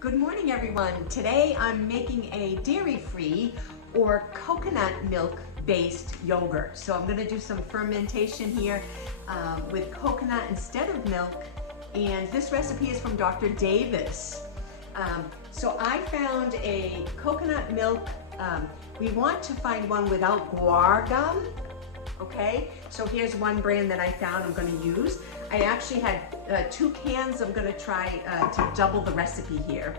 Good morning, everyone. Today I'm making a dairy-free or coconut milk-based yogurt. So I'm going to do some fermentation here with coconut instead of milk. And this recipe is from Dr. Davis. So I found a coconut milk. We want to find one without guar gum. Okay, so here's one brand that I found I'm going to use. I actually had 2 cans. I'm going to try to double the recipe here.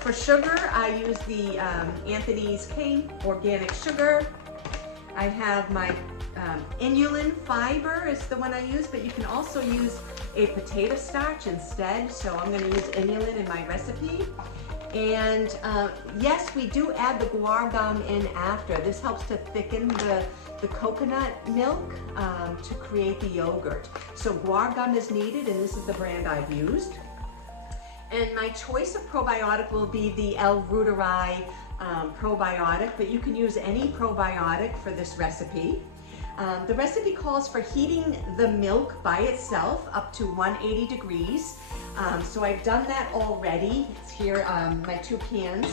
For sugar, I use the Anthony's Cane organic sugar. I have my inulin fiber is the one I use, but you can also use a potato starch instead. So I'm going to use inulin in my recipe. And yes, we do add the guar gum in after. This helps to thicken the coconut milk to create the yogurt. So guar gum is needed, and this is the brand I've used. And my choice of probiotic will be the L. reuteri probiotic, but you can use any probiotic for this recipe. The recipe calls for heating the milk by itself up to 180 degrees. So I've done that already. It's here, my 2 cans.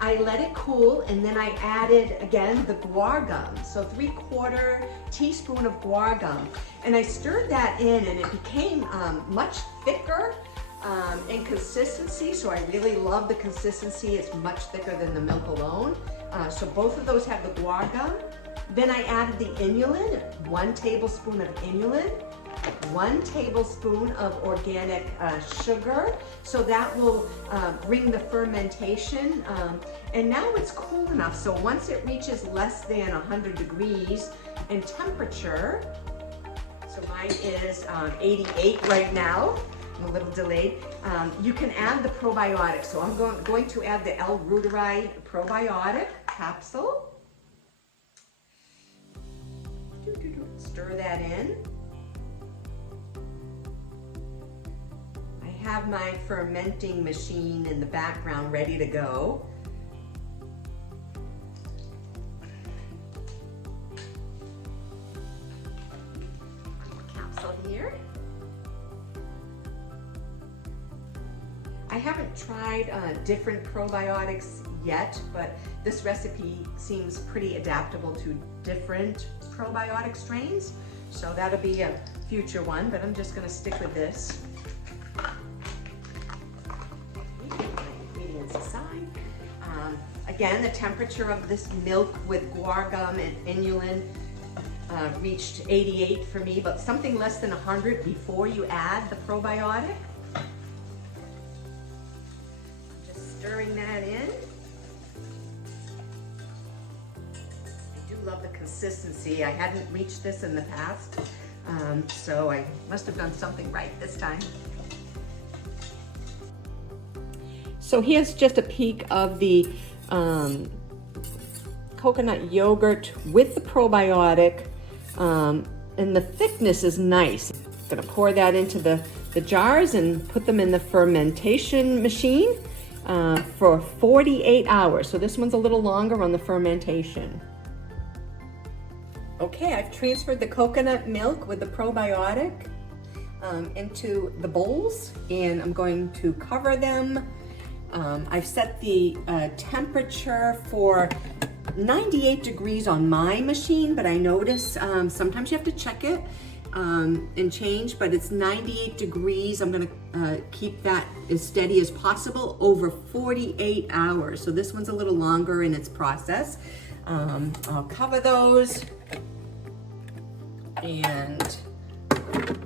I let it cool, and then I added again the guar gum. So 3/4 teaspoon of guar gum. And I stirred that in, and it became much thicker in consistency. So I really love the consistency. It's much thicker than the milk alone. So both of those have the guar gum. Then I added the inulin, 1 tablespoon of inulin, 1 tablespoon of organic sugar. So that will bring the fermentation. And now it's cool enough. So once it reaches less than 100 degrees in temperature, so mine is 88 right now. I'm a little delayed. You can add the probiotics. So I'm going to add the L. reuteri probiotic capsule. Stir that in. I have my fermenting machine in the background ready to go. Capsule here. I haven't tried different probiotics yet, but this recipe seems pretty adaptable to different probiotic strains. So that'll be a future one, but I'm just going to stick with this. Ingredients aside. Again, the temperature of this milk with guar gum and inulin reached 88 for me, but something less than 100 before you add the probiotic. Just stirring that in. Love the consistency. I hadn't reached this in the past, so I must have done something right this time. So here's just a peek of the coconut yogurt with the probiotic, and the thickness is nice. I'm gonna pour that into the jars and put them in the fermentation machine for 48 hours. So this one's a little longer on the fermentation. Okay, I've transferred the coconut milk with the probiotic into the bowls, and I'm going to cover them. I've set the temperature for 98 degrees on my machine, but I notice sometimes you have to check it and change, but it's 98 degrees. I'm gonna keep that as steady as possible over 48 hours. So this one's a little longer in its process. I'll cover those and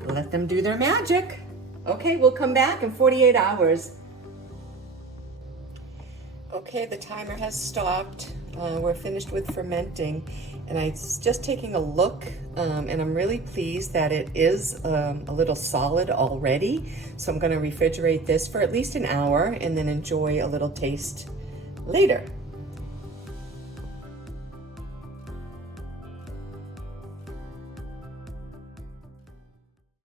let them do their magic. Okay, we'll come back in 48 hours. Okay, the timer has stopped. We're finished with fermenting, and I'm just taking a look, and I'm really pleased that it is a little solid already. So I'm going to refrigerate this for at least an hour and then enjoy a little taste later.